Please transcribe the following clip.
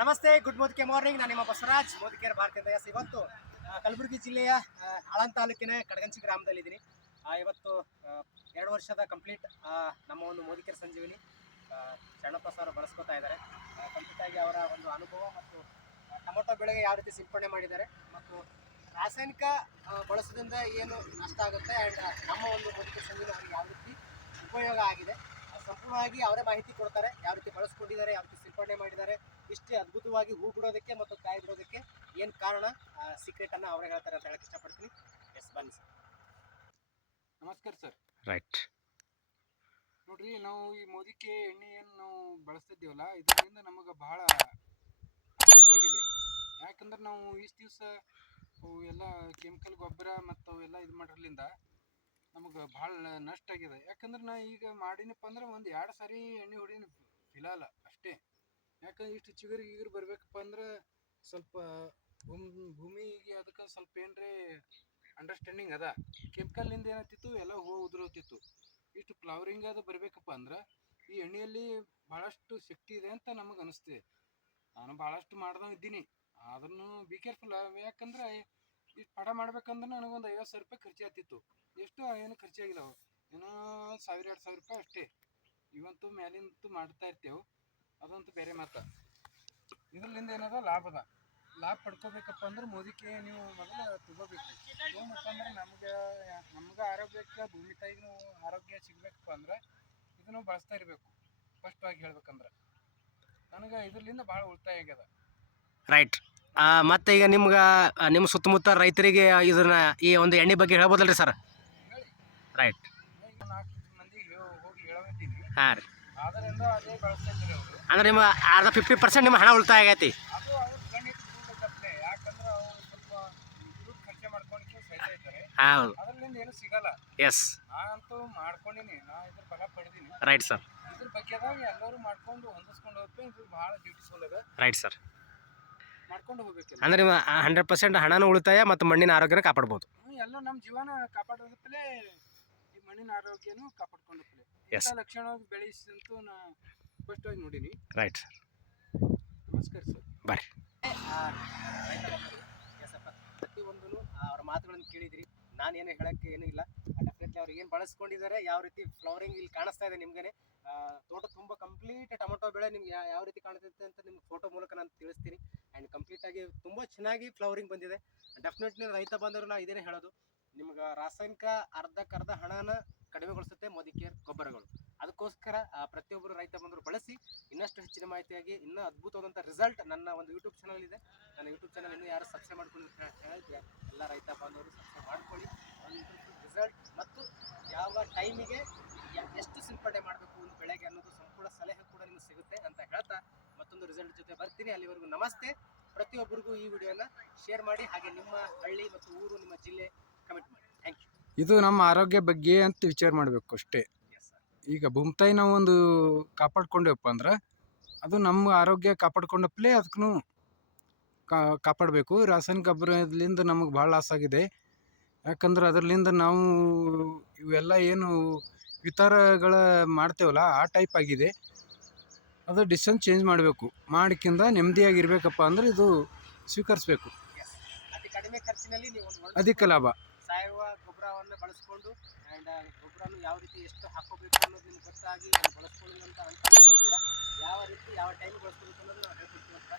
ನಮಸ್ತೆ, good ಮೋದಿಕೆ morning. ನಾನು ನಿಮ್ಮ ಬಸವರಾಜ್, ಮೋದಿಕೆಯರ ಭಾರತೀಯ ಎಸ್. ಇವತ್ತು ಕಲಬುರಗಿ ಜಿಲ್ಲೆಯ ಆಳಂದ ತಾಲೂಕಿನ ಕಡಗಂಚಿ ಗ್ರಾಮದಲ್ಲಿದ್ದೀನಿ. ಇವತ್ತು 2 ವರ್ಷದ ಕಂಪ್ಲೀಟ್ ನಮ್ಮ ಒಂದು ಮೋದಿಕೆಯರ ಸಂಜೀವಿನಿ ಶರಣಪ್ಪ ಸರ್ ಬಳಸ್ಕೊತಾ ಇದ್ದಾರೆ. ಕಂಪ್ಲೀಟ್ ಆಗಿ ಅವರ ಒಂದು ಅನುಭವ ಮತ್ತು ಟೊಮೊಟೊ ಬೆಳೆಗೆ ಯಾವ ರೀತಿ ಸಿಂಪಡಣೆ ಮಾಡಿದ್ದಾರೆ ಮತ್ತು ರಾಸಾಯನಿಕ ಬಳಸೋದ್ರಿಂದ ಏನು ನಷ್ಟ ಆಗುತ್ತೆ ಆ್ಯಂಡ್ ನಮ್ಮ ಒಂದು ಮೋದಿಕೆಯರ ಸಂಜೀವಿನಿ ಅವರಿಗೆ ಯಾವ ರೀತಿ ಉಪಯೋಗ ಆಗಿದೆ ಸಂಪೂರ್ಣವಾಗಿ ಅವರೇ ಮಾಹಿತಿ ಕೊಡ್ತಾರೆ. ಯಾವ ರೀತಿ ಬಳಸ್ಕೊಂಡಿದ್ದಾರೆ, ಯಾವ ರೀತಿ ಸಿಂಪಡಣೆ ಮಾಡಿದ್ದಾರೆ, ಇಷ್ಟೇ ಅದ್ಭುತವಾಗಿ ಹೂ ಬಿಡೋದಕ್ಕೆ ಮತ್ತು ಕಾಯಿ ಬಿಡೋದಕ್ಕೆ ಏನು ಕಾರಣ, ಸೀಕ್ರೆಟ್ ಅನ್ನು ಅವರೇ ಹೇಳ್ತಾರೆ ಅಂತ ಹೇಳಕ್ಕೆ ಇಷ್ಟಪಡ್ತೀನಿ. ಎಸ್, ಬನ್ನಿ ಸರ್. ನಮಸ್ಕಾರ ಸರ್. ರೈಟ್. ನೋಡ್ರಿ, ನಾವು ಈ ಮೋದಿಕೆ ಎಣ್ಣೆ ಏನು ನಾವು ಬಳಸ್ತಿದ್ದೀವಲ್ಲ, ಇದರಿಂದ ನಮಗೆ ಬಹಳ ಅದ್ಭುತ ಆಗಿದೆ. ಯಾಕಂದ್ರೆ ನಾವು ಇಷ್ಟು ದಿವಸ ಎಲ್ಲ ಕೆಮಿಕಲ್ ಗೊಬ್ಬರ ಮತ್ತು ಅವೆಲ್ಲ ಇದು ಮಾಡೋದ್ರಿಂದ ನಮಗೆ ಭಾಳ ನಷ್ಟ ಆಗಿದೆ. ಯಾಕಂದ್ರೆ ನಾ ಈಗ ಮಾಡಿನಪ್ಪ ಅಂದ್ರೆ 1-2 ಸಾರಿ ಎಣ್ಣೆ ಹೊಡೀನಿ, ಫಿಲಹಾಲ ಅಷ್ಟೇ. ಯಾಕಂದ್ರೆ ಇಷ್ಟು ಚಿಗುರು ಬರ್ಬೇಕಪ್ಪ ಅಂದ್ರೆ ಸ್ವಲ್ಪ ಭೂಮಿಗೆ ಅದಕ್ಕೆ ಸ್ವಲ್ಪ ಏನ್ರಿ ಅಂಡರ್ಸ್ಟ್ಯಾಂಡಿಂಗ್ ಅದ. ಕೆಮಿಕಲ್ನಿಂದ ಏನಾಗ್ತಿತ್ತು, ಎಲ್ಲ ಹೂ ಉದುರೋತಿತ್ತು. ಇಷ್ಟು ಫ್ಲವರಿಂಗ್ ಅದು ಬರಬೇಕಪ್ಪ ಅಂದ್ರೆ ಈ ಎಣ್ಣೆಯಲ್ಲಿ ಭಾಳಷ್ಟು ಶಕ್ತಿ ಇದೆ ಅಂತ ನಮಗೆ ಅನಿಸ್ತಿದೆ. ನಾನು ಭಾಳಷ್ಟು ಮಾಡ್ದವ ಇದ್ದೀನಿ, ಅದನ್ನು ಬಿ ಕೇರ್ಫುಲ್. ಯಾಕಂದ್ರೆ ಇಷ್ಟು ಪಡ ಮಾಡ್ಬೇಕಂದ್ರೆ ನನಗೊಂದು 50,000 ರೂಪಾಯಿ ಖರ್ಚಾಗ್ತಿತ್ತು. ಎಷ್ಟು ಏನು ಖರ್ಚಾಗಿಲ್ಲ, ಏನೋ 1,000-2,000 ರೂಪಾಯಿ ಅಷ್ಟೇ. ಇವಂತೂ ಮ್ಯಾಲಿಂದು ಮಾಡ್ತಾ ಇರ್ತೇವೆ, ಅದಂತೂ ಬೇರೆ ಮಾತು. ಇದರಿಂದ ಏನದ ಲಾಭ ಪಡ್ಕೋಬೇಕಪ್ಪ ಅಂದ್ರೆ ಮೋದಿಕೆ ನೀವು ಮೊದಲು ತಗೋಬೇಕು. ತೊಗೊಂಬೇಕಂದ್ರೆ ನಮ್ಗೆ ಆರೋಗ್ಯಕ್ಕೆ, ಭೂಮಿ ತಾಯಿಗೂ ಆರೋಗ್ಯ ಸಿಗ್ಬೇಕಪ್ಪ ಅಂದ್ರೆ ಇದನ್ನು ಬಳಸ್ತಾ ಇರಬೇಕು. ಸ್ಪಷ್ಟವಾಗಿ ಹೇಳ್ಬೇಕಂದ್ರೆ ನನಗೆ ಇದರಿಂದ ಭಾಳ ಉಳಿತಾಯ ಆಗ್ಯದ. ರೈಟ್. ಮತ್ತು ಈಗ ನಿಮ್ಮ ಸುತ್ತಮುತ್ತ ರೈತರಿಗೆ ಇದನ್ನ ಈ ಒಂದು ಎಣ್ಣೆ ಬಗ್ಗೆ ಹೇಳ್ಬೋದಲ್ರಿ ಸರ್? ರೈಟ್. ಈಗ 4 ಮಂದಿಗೆ ಹೋಗಿ ಹೇಳೋದಿದ್ದೀನಿ. ಹಾಂ ರೀ. ಆದ್ದರಿಂದ ಅದೇ ಬಳಸ್ತಾ ಇದ್ದಾರೆ ಅವರು. ಅಂದ್ರೆ ನಿಮ್ಮ 50% ನಿಮ್ಮ ಹಣ ಉಳಿತಾಯ ಆಗೈತಿ. ಅದು ಅವ್ರ ಗಣಿತ ತಪ್ಪಲೆ. ಯಾಕಂದ್ರೆ ಅವ್ರು ಸ್ವಲ್ಪ ದುಡ್ಡು ಖರ್ಚು ಮಾಡ್ಕೊಂಡು ಸಹಿತ ಇದ್ದಾರೆ. ಹೌದು. ಅದರಿಂದ ಏನು ಸಿಗಲ್ಲ. ಎಸ್. ನಾನಂತೂ ಮಾಡ್ಕೊಂಡಿನಿ, ನಾ ಇದ್ರ ಬಲ ಪಡೆದೀನಿ. Right sir. ಇದ್ರ ಬಗ್ಗೆ ಎಲ್ಲರೂ ಮಾಡ್ಕೊಂಡು ಹೊಂದಿಸ್ಕೊಂಡು ಹೋಗ್ಬೇಕು. ಇದು ಭಾಳ ಬ್ಯೂಟಿಫುಲ್ ಅದ. Right sir. ಮಾಡ್ಕೊಂಡು ಹೋಗ್ಬೇಕಿಲ್ಲ ಅಂದ್ರೆ ನಿಮ್ಮ 100% ಹಣನೂ ಉಳಿತಾಯ ಮತ್ತು ಮಣ್ಣಿನ ಆರೋಗ್ಯನ ಕಾಪಾಡ್ಬೋದು. ಎಲ್ಲ ನಮ್ಮ ಜೀವನ ಕಾಪಾಡೋದಪ್ಪಲೆ ಈ ಮಣ್ಣಿನ ಆರೋಗ್ಯನೂ ಕಾಪಾಡ್ಕೊಂಡಪ್ಪಲೆ. ಎಸ್. ಲಕ್ಷಣವಾಗಿ ಬೆಳೆಸಂತೂ ನಾ ಸ್ಪಷ್ಟವಾಗಿ ನೋಡೀನಿ. Right sir. ನಮಸ್ಕಾರ ಸರ್. ಬರ್ರಿ. ಪ್ರತಿಯೊಂದೂ ಅವ್ರ ಮಾತುಗಳನ್ನು ಕೇಳಿದ್ರಿ. ನಾನೇನು ಹೇಳೋಕ್ಕೆ ಏನೂ ಇಲ್ಲ. ಡೆಫಿನೆಟ್ಲಿ ಅವ್ರು ಏನು ಬಳಸ್ಕೊಂಡಿದ್ದಾರೆ, ಯಾವ ರೀತಿ ಫ್ಲವರಿಂಗ್ ಇಲ್ಲಿ ಕಾಣಿಸ್ತಾ ಇದೆ ನಿಮ್ಗೆ. ತೋಟ ತುಂಬ ಕಂಪ್ಲೀಟ್ ಟೊಮೊಟೊ ಬೆಳೆ ನಿಮ್ಗೆ ಯಾವ ರೀತಿ ಕಾಣ್ತೈತೆ ಅಂತ ನಿಮ್ಗೆ ಫೋಟೋ ಮೂಲಕ ನಾನು ತಿಳಿಸ್ತೀನಿ. ಆ್ಯಂಡ್ ಕಂಪ್ಲೀಟಾಗಿ ತುಂಬ ಚೆನ್ನಾಗಿ ಫ್ಲವರಿಂಗ್ ಬಂದಿದೆ. ಡೆಫಿನೆಟ್ಲಿ ರೈತ ಬಂದರು ನಾ ಇದೇನೇ ಹೇಳೋದು, ನಿಮ್ಗೆ ರಾಸಾಯನಿಕ ಅರ್ಧಕ್ಕರ್ಧ ಹಣನ ಕಡಿಮೆಗೊಳಿಸುತ್ತೆ ಮೋದಿಕೇರ್ ಗೊಬ್ಬರಗಳು. ಅದಕ್ಕೋಸ್ಕರ ಪ್ರತಿಯೊಬ್ಬರು ರೈತ ಬಂದರು ಬಳಸಿ ಇನ್ನಷ್ಟು ಹೆಚ್ಚಿನ ಮಾಹಿತಿಯಾಗಿ ಇನ್ನೂ ಅದ್ಭುತವಾದಂಥ ರಿಸಲ್ಟ್ ನನ್ನ ಒಂದು ಯೂಟ್ಯೂಬ್ ಚಾನಲ್ ಇದೆ. ನನ್ನ ಯೂಟ್ಯೂಬ್ ಚಾನಲ್ ಇನ್ನೂ ಯಾರು ಸಬ್ಸ್ಕ್ರೈಬ್ ಮಾಡ್ಕೊಂಡು ಹೇಳಿದ್ರೆ ಎಲ್ಲ ರೈತ ಬಾಂಧವರು ಸಬ್ಸ್ಕ್ರೈಬ್ ಮಾಡ್ಕೊಳ್ಳಿ. ರಿಸಲ್ಟ್ ಮತ್ತು ಯಾವ ಟೈಮಿಗೆ ಎಷ್ಟು ಸಿಂಪಡಣೆ ಮಾಡಬೇಕು ಒಂದು ಬೆಳೆಗೆ ಅನ್ನೋದು ಸಂಪೂರ್ಣ ಸಲಹೆ ಕೂಡ ನಿಮಗೆ ಸಿಗುತ್ತೆ ಅಂತ ಹೇಳ್ತಾ ಮತ್ತೊಂದು ರಿಸಲ್ಟ್ ಜೊತೆ ಬರ್ತೀನಿ. ಅಲ್ಲಿವರೆಗೂ ನಮಸ್ತೆ. ಪ್ರತಿಯೊಬ್ಬರಿಗೂ ಈ ವಿಡಿಯೋನ ಶೇರ್ ಮಾಡಿ, ಹಾಗೆ ನಿಮ್ಮ ಹಳ್ಳಿ ಮತ್ತು ಊರು, ನಿಮ್ಮ ಜಿಲ್ಲೆ ಕಮೆಂಟ್ ಮಾಡಿ. Thank you. ಇದು ನಮ್ಮ ಆರೋಗ್ಯ ಬಗ್ಗೆ ಅಂತ ವಿಚಾರ ಮಾಡಬೇಕು ಅಷ್ಟೇ. ಈಗ ಭೂಮಿತಾಯಿ ನಾವು ಒಂದು ಕಾಪಾಡ್ಕೊಂಡೇವಪ್ಪ ಅಂದ್ರೆ ಅದು ನಮ್ಮ ಆರೋಗ್ಯ ಕಾಪಾಡ್ಕೊಂಡಪ್ಪಲೇ ಅದಕ್ಕೂ ಕಾಪಾಡಬೇಕು. ರಾಸಾಯನಿಕ ಗೊಬ್ಬರದಿಂದ ನಮಗೆ ಭಾಳ ಲಾಸ್ ಆಗಿದೆ. ಯಾಕಂದ್ರೆ ಅದರಿಂದ ನಾವು ಇವೆಲ್ಲ ಏನು ವಿತಾರಗಳ ಮಾಡ್ತೇವಲ್ಲ ಆ ಟೈಪ್ ಆಗಿದೆ. ಅದು ಡಿಸಿಷನ್ ಚೇಂಜ್ ಮಾಡಬೇಕು. ಮಾಡಿಕಿಂದ ನೆಮ್ಮದಿಯಾಗಿರ್ಬೇಕಪ್ಪ ಅಂದ್ರೆ ಇದು ಸ್ವೀಕರಿಸಬೇಕು. ಅತಿ ಕಡಿಮೆ ಖರ್ಚಿನಲ್ಲಿ ನೀವು ಅಧಿಕ ಲಾಭ. ಸಾವಯವ ಗೊಬ್ಬರವನ್ನು ಬಳಸ್ಕೊಂಡು ಆ್ಯಂಡ್ ಗೊಬ್ಬರನು ಯಾವ ರೀತಿ ಎಷ್ಟು ಹಾಕೋಬೇಕು ಅನ್ನೋದು ನಿಮ್ಗೆ ಗೊತ್ತಾಗಿ ಬಳಸ್ಕೊಳ್ಳುವಂಥ ಅಂಥದ್ದು ಕೂಡ ಯಾವ ರೀತಿ ಯಾವ ಟೈಮ್ ಬಳಸ್ಕೊಬೇಕು ಅನ್ನೋದು ನಾವು ಹೇಳ್ಕೊಡ್ತೀವಿ ಅಂತ